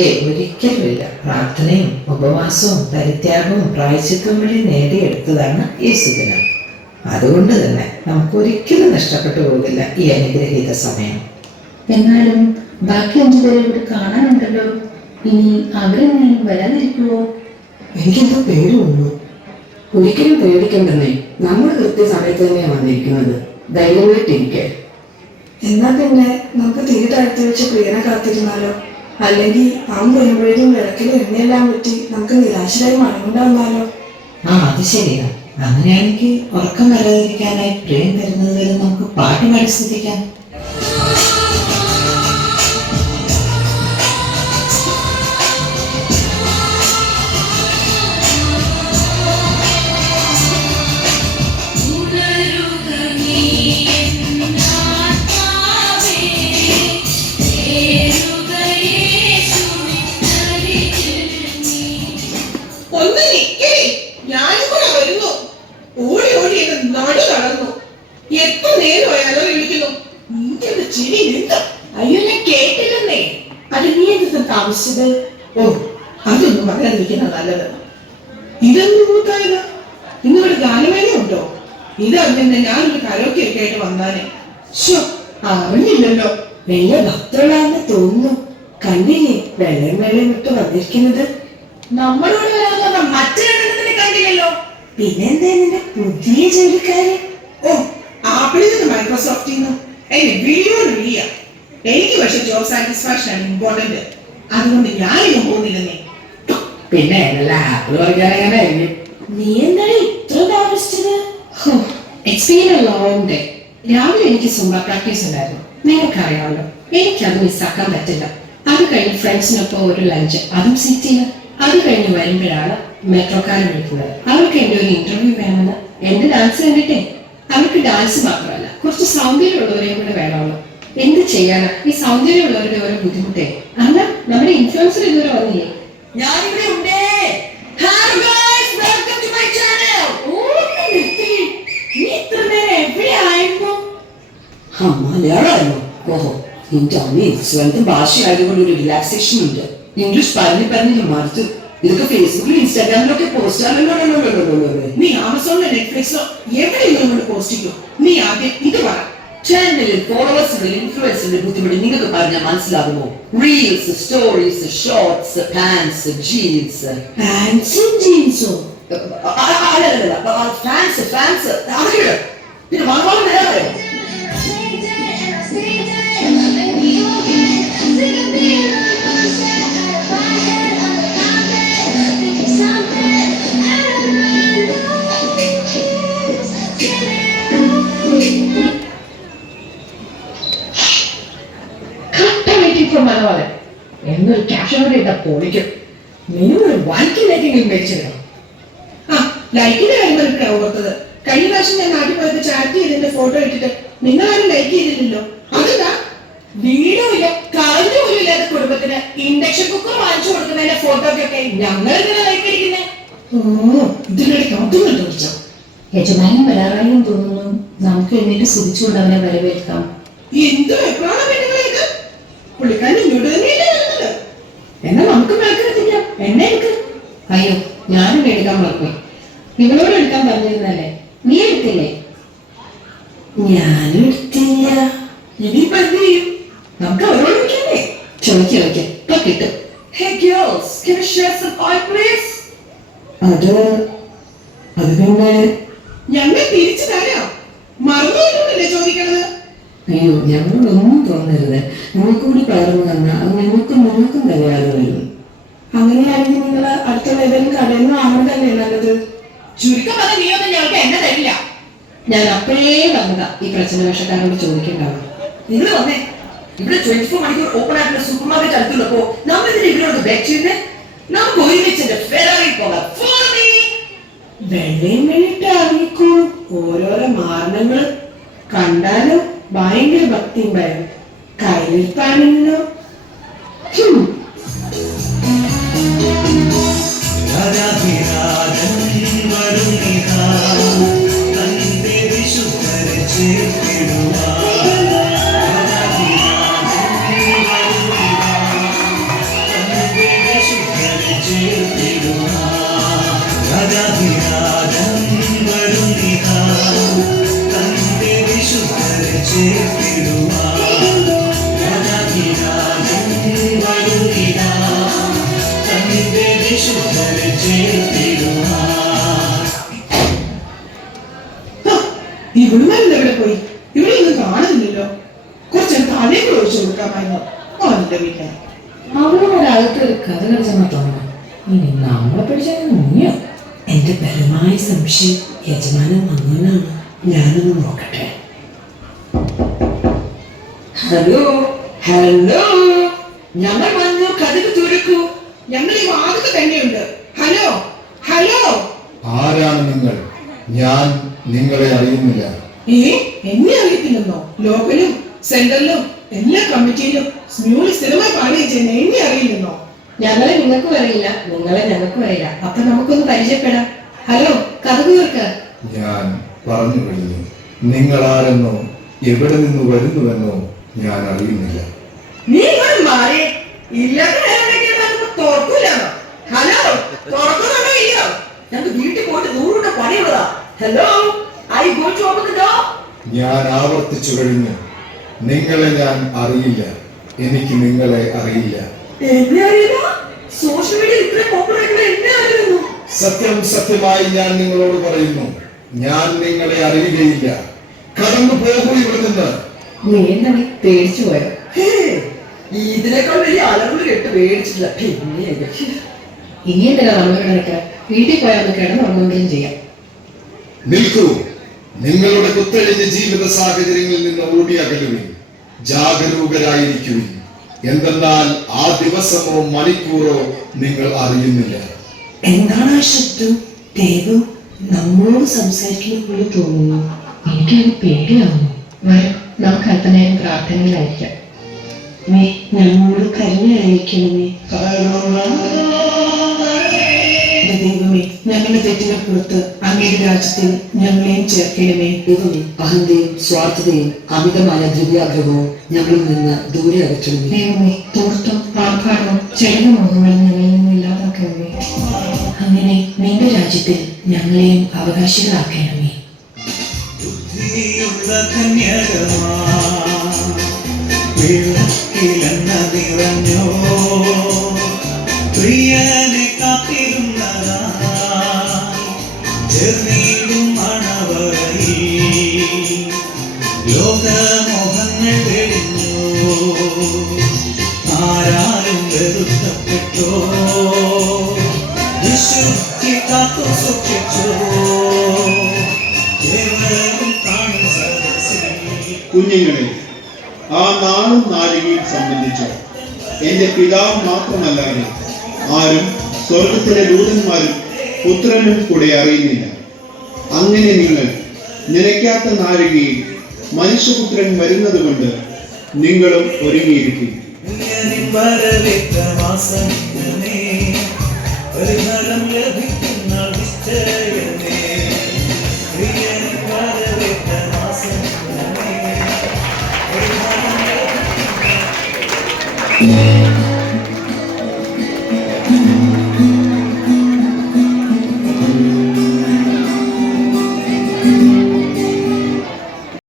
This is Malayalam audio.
ഒരിക്കലുമില്ല. പ്രാർത്ഥനയും ഉപവാസവും പരിത്യാഗവും പ്രായശ്ചിത്വം വഴി നേടിയെടുത്തതാണ് ഈ സുദിനം. അതുകൊണ്ട് തന്നെ നമുക്ക് ഒരിക്കലും നഷ്ടപ്പെട്ടു പോകില്ല ഈ അനുഗ്രഹീത സമയം. എന്നാലും ബാക്കി 5 പേരെ ഇവിടെ കാണാനുണ്ടല്ലോ. ഇനി അവരെങ്ങനെ വരാതിരിക്കുവോ? എനിക്കെന്തോ പേര് വന്നു. ഒരിക്കലും പേടിക്കണ്ടെന്നേ, നമ്മൾ കൃത്യസമയത്ത് തന്നെയാണ് വന്നിരിക്കുന്നത്. ധൈര്യമായിട്ടിരിക്കെ. എന്നാ പിന്നെ നമുക്ക് തിരി താഴ്ത്തി വെച്ച് പ്രിയനെ കാത്തിരുന്നാലോ? അല്ലെങ്കിൽ പാമ്പ് വരുമ്പോഴേക്കും വിളക്കിലും എണ്ണയെല്ലാം പറ്റി നമുക്ക് നിരാശരായി മടങ്ങുണ്ടാവുന്നാലോ? അത് ശരിയാ. അങ്ങനെയാണെങ്കിൽ ഉറക്കം വരാതിരിക്കാനായി പ്രിയം തരുന്നത് വരെ നമുക്ക് പാട്ട് പാടി ശ്രദ്ധിക്കാം. അയ്യോ, ഞാൻ കേട്ടില്ലെന്നേ. അത് നീ എന്ത് താമസിച്ചത്? അതൊന്നും പറയാതിരിക്കുന്ന നല്ലത്. ഇതൊന്നും കൂട്ടായത് ഇന്നിവിടെ ഗാനമേളയുണ്ടോ? ഇതറിഞ്ഞ ഞാനൊരു കരോക്കെ ഒക്കെ ആയിട്ട് വന്നാനെ. അറിഞ്ഞില്ലല്ലോ. വലിയ ഭക്തളാന്ന് തോന്നുന്നു. കണ്ടില്ലേ വെള്ളം വെള്ളം വിട്ട് വന്നിരിക്കുന്നത്? നമ്മളോട് വരാതെ മറ്റൊരെണ്ണത്തിനെ കണ്ടില്ലല്ലോ. പിന്നെന്താ നിന്റെ പുതിയ ജോലിക്കാര്? ആപ്പിളിൽ നിന്ന് മൈക്രോസോഫ്റ്റിൽ നിന്നും എന്നെ വിളിയ. എനിക്ക് പക്ഷെ ജോബ് സാറ്റിസ്ഫാക്ഷൻ ആണ് ഇമ്പോർട്ടന്റ്. അതുകൊണ്ട് ഞാനിന്നും പോകുന്നില്ലെന്നേ. പിന്നെ ആപ്പിൾ പറയാനായിരിക്കും. നീ എന്താണ് ഇത്ര താമസിച്ചത്? രാവിലെ എനിക്ക് സുംബ പ്രാക്ടീസ് ഉണ്ടായിരുന്നു. നിങ്ങൾക്കറിയാമല്ലോ, എനിക്കത് മിസ്സാക്കാൻ പറ്റില്ല. അത് കഴിഞ്ഞ് ഫ്രണ്ട്സിനൊപ്പം ഒരു ലഞ്ച്, അതും സിറ്റിയില്. അത് കഴിഞ്ഞ് വരുമ്പോഴാണ് മെട്രോക്കാരെ വിളിക്കുന്നത്. അവർക്ക് എന്റെ ഒരു ഇന്റർവ്യൂ വേണമെന്ന്. എന്റെ ഡാൻസ് കണ്ടിട്ടേ അവർക്ക് ഡാൻസ് മാത്രമല്ല, കുറച്ച് സൗന്ദര്യമുള്ളവരെയും കൂടെ വേണമല്ലോ. എന്ത് ചെയ്യാനാ, ഈ സൗന്ദര്യമുള്ളവരുടെ ഓരോ ബുദ്ധിമുട്ടേ. അല്ല, നമ്മുടെ ഇൻഫ്ലുവൻസർ ഇതുവരെ വന്നില്ലേ? ഞാനിവിടെ ഉണ്ടേ. നീ ഇത്ര നേരം എവിടെയായിരുന്നു? മലയാളമായിരുന്നു. ഓഹോ, എന്റെ അമ്മേ, സ്വന്തം ഭാഷയായതുകൊണ്ട് ഒരു റിലാക്സേഷൻ ഉണ്ട്. ഇംഗ്ലീഷ് പറഞ്ഞ് മറുത്തു. ഇതൊക്കെ ഫേസ്ബുക്കിലും ഇൻസ്റ്റാഗ്രാമിലൊക്കെ പോസ്റ്റ് ആണല്ലോ. നീ ആമസോണിലോ നെറ്റ്ഫ്ലിക്സിലോ എവിടെയെങ്കിലും കൊണ്ട് പോസ്റ്റ് ചെയ്യും. നീ ആദ്യം ഇത് പറ. ചാനലിൽ ഫോളോവേഴ്സിന്റെ ഇൻഫ്ലുവൻസിന്റെ ബുദ്ധിമുട്ട് നിങ്ങൾക്ക് പറഞ്ഞാൽ മനസ്സിലാകുമോ? Reels, stories, shorts, pants, jeans. പാൻസും ജീൻസോ? ഫാൻസ് അതൊക്കെ പിന്നെ മലയാളം നേരെ. എന്നൊരു ക്യാപ്ഷൻ കൂടെ ഇട്ടാ പൊളിക്കും. മിനിമം ഒരു 1K ലൈക്കെങ്കിലും മേടിച്ചിടണം. ലൈക്കിന്റെ കാര്യം പറഞ്ഞിട്ടാ ഓർത്തത്. കഴിഞ്ഞ പ്രാവശ്യം ഞാൻ നാട്ടിൽ പോയപ്പോ ചാറ്റ് ചെയ്തതിന്റെ ഫോട്ടോ ഇട്ടിട്ട് നിങ്ങളാരും ലൈക്ക് ചെയ്തില്ലല്ലോ. അതെന്താ? വീടുമില്ല, കറണ്ട് പോലും ഇല്ലാത്ത കുടുംബത്തിന് ഇൻഡക്ഷൻ കുക്കർ വാങ്ങിച്ചു കൊടുക്കുന്നതിന്റെ ഫോട്ടോക്കൊക്കെ ഞങ്ങൾ ഇങ്ങനെ ലൈക്ക് അടിക്കുന്നേ. ഇതിനിടയ്ക്ക് അതും കണ്ടുപിടിച്ചോ? യജമാനൻ വരാറായും തോന്നുന്നു. നമുക്ക് എന്നിട്ട് സ്തുതിച്ചുകൊണ്ട് അവനെ വരവേൽക്കാം. എന്തോ എപ്പോഴാണ് പെണ്ണുങ്ങളെ ഇത്? പുള്ളിക്കാരൻ ഇങ്ങോട്ട് തന്നെയല്ലേ വരുന്നത്. എന്നാ നമുക്ക് വിളക്കെടുത്തിക്കാം. എന്നെ എടുക്ക്. അയ്യോ, ഞാനും എടുക്കാൻ മറക്കും. ഇവളോട് എടുക്കാൻ പറഞ്ഞിരുന്നല്ലേ, നീ എടുത്തില്ലേ? ഞാനും എടുത്തില്ല. ഇനിയിപ്പോ എന്ത് ചെയ്യും? നമുക്ക് അവരോട് വിളിക്കണ്ടേ? ചോദിക്കും, ഇപ്പൊ കിട്ടും. Hey girls, can you share some oil please? അത് പിന്നെ ഞങ്ങൾ തിരിച്ചു തരാം. മറന്നുകൊണ്ടല്ലേ ചോദിക്കണത്? അയ്യോ, ഞങ്ങളൊന്നും തോന്നരുത്. നിങ്ങൾക്കൂടി പകർന്നു തന്നാൽ അത് നിങ്ങൾക്കും തരാതെ വരും. അങ്ങനെയാണെങ്കിൽ നിങ്ങൾ അടുത്തുള്ള ഏതെങ്കിലും കടയിൽ നിന്ന് വാങ്ങുന്നതല്ലേ നല്ലത്? ചുരുക്കം പറഞ്ഞ നീ ഒന്നും ഞങ്ങൾക്ക് എന്നെ തരില്ല. ഞാൻ അപ്പോഴേ വന്നതാ ഈ പ്രശ്ന വേഷക്കാരോട് ചോദിക്കണ്ടാവും. നിങ്ങൾ വന്നേ. ഇവിടെ 24 മണിക്കൂർ ഓപ്പൺ ആയിട്ടുള്ള സൂപ്പർ മാർക്കറ്റ് അടുത്തുള്ളപ്പോ നമ്മൾ ഇതിന് ഇവരോട് ബാക്ക് ചെയ്യുന്നേ. നമുക്ക് ഒരുമിച്ച് ഫെറാറി പോകാം. വെള്ളയും വെള്ളിട്ട് അറിയിക്കൂ. ഓരോരോ മാരണങ്ങള് കണ്ടാലും ഭയങ്കര ഭക്തിയും ഭയം. കയ്യിലിട്ടാണെങ്കിലോ കൊടുക്കാമായിരുന്നു. ഓന്റെ വീട്ടിൽ അവിടെ ഒരാൾക്ക് ഒരു കഥ കളിച്ചെന്നാ തോന്നണം. ഇനി നമ്മളെ പിടിച്ചാൽ മുങ്ങിയോ? എന്റെ പരമായ സംശയം യജമാനൻ വന്നവനാണ്. ഞാനൊന്ന് നോക്കട്ടെ. ഹലോ ഹലോ, ഞങ്ങൾ വന്നു, കഥക് തുറക്കൂ. ഞങ്ങൾ ഈ വാതിൽ തന്നെയുണ്ട്. Hello hello. ആരാണ് നിങ്ങൾ? ഞാൻ നിങ്ങളെ അറിയുന്നില്ല. എന്നെ അറിയത്തില്ലെന്നോ? ലോക്കലും സെന്ററിലും എല്ലാ കമ്മിറ്റിയിലും സ്മ്യൂളി സ്ഥിരമായി പാടുകയും ചെയ്യുന്ന എന്നെ അറിയില്ലെന്നോ? ഞങ്ങളെ നിങ്ങൾക്കും അറിയില്ല, നിങ്ങളെ ഞങ്ങൾക്കും അറിയില്ല. അപ്പൊ നമുക്കൊന്ന് പരിചയപ്പെടാം. ഹലോ, കഥക് തുറക്ക്. ഞാൻ പറഞ്ഞു കഴിഞ്ഞു. നിങ്ങൾ ആരെന്നോ എവിടെ നിന്ന് വരുന്നുവെന്നോ ഞാൻ അറിയുന്നില്ല. നീ ഇങ്ങനെ മാറി ഇല്ലാത്ത തുറക്കൂലാണോ? ഹലോ, തുറക്കുന്നുണ്ടോ ഇല്ലയോ? ഞങ്ങൾക്ക് വീട്ടിൽ പോയിട്ട് 100 കൂട്ടം പണിയുള്ളതാ. Hello, I go to open the door. ഞാൻ ആവർത്തിച്ചു കഴിഞ്ഞു. നിങ്ങളെ ഞാൻ അറിയില്ല. എനിക്ക് നിങ്ങളെ അറിയില്ല. എന്നെ അറിയില്ല? സോഷ്യൽ മീഡിയ ഇത്രയും പോപ്പുലർ ആയിട്ടുള്ള എന്നെ അറിയുന്നു. സത്യം സത്യമായി ഞാൻ നിങ്ങളോട് പറയുന്നു, ഞാൻ നിങ്ങളെ അറിയുകയില്ല. കടന്നു പോകൂ ഇവിടെ നിന്ന്. നീ എന്താണ് പേടിച്ചു പോയോ? ഹേ, ഇതിനേക്കാൾ വലിയ അലവുകൾ കേട്ട് പേടിച്ചില്ല. പിന്നെ ഇനി എന്തിനാ നമ്മൾ കിടക്കുക? വീട്ടിൽ പോയാൽ ഒന്ന് കിടന്നുറങ്ങുകയും ചെയ്യാം. നിൽക്കൂ. നിങ്ങളുടെ കുത്തഴിഞ്ഞ ജീവിത സാഹചര്യങ്ങളിൽ നിന്ന് ഓടിയകലുവിൻ. ജാഗരൂകരായിരിക്കുവിൻ. എന്തെന്നാൽ ആ ദിവസമോ മണിക്കൂറോ നിങ്ങൾ അറിയുന്നില്ല. എന്താണ് ആ ശബ്ദം? ദേവു നമ്മളോട് സംസാരിക്കുന്ന പോലെ തോന്നുന്നു. എനിക്കത് പേടിയാവുന്നു. വരും, നമുക്ക് അല്പനേരം പ്രാർത്ഥനയിലായിരിക്കാം. ഞങ്ങളോട് കരുണയായിരിക്കണമേ. ദൈവമേ, ഞങ്ങളുടെ തെറ്റുകൾ പുറത്ത് അങ്ങയുടെ രാജ്യത്തിൽ ഞങ്ങളെയും ചേർക്കണമേ. ദൈവമേ, അഹന്തയും സ്വാർത്ഥതയും അമിതമായ ദ്രവ്യാഗ്രഹവും ഞങ്ങളിൽ നിന്ന് ദൂരെ അകറ്റണമേ. ദൈവമേ, തോർത്തും ആർഭാടവും ചെറിയ മുഖങ്ങളിൽ ഞങ്ങളിൽ നിന്നും ഇല്ലാതാക്കണമേ. അങ്ങനെ നിന്റെ രാജ്യത്തിൽ ഞങ്ങളെയും അവകാശികളാക്കണമേ. നിറഞ്ഞോ പ്രിയനെ കാത്തിരുന്നതാ ചേർന്നീടും മണവറയിൽ ലോകമോഹങ്ങൾ വെടിഞ്ഞു ആരാലും വെറുക്കപ്പെട്ടോ വിശുദ്ധി കാത്തു സൂക്ഷിച്ചോ കേവലം കാണും സദസ്സിൽ. കുഞ്ഞുങ്ങളെ, ആ നാളും നാഴികയും സംബന്ധിച്ച് എന്റെ പിതാവ് മാത്രമല്ലാതെ ആരും സ്വർഗത്തിലെ ദൂതന്മാരും പുത്രനും കൂടെ അറിയുന്നില്ല. അങ്ങനെ നിങ്ങൾ നിലയ്ക്കാത്ത നാഴികയിൽ മനുഷ്യപുത്രൻ വരുന്നത് കൊണ്ട് നിങ്ങളും ഒരുങ്ങിയിരിക്കും. പരിഹാരം ലഭിക്കുന്ന നിശ്ചയമേ വരവേറ്റ മാസം Yeah.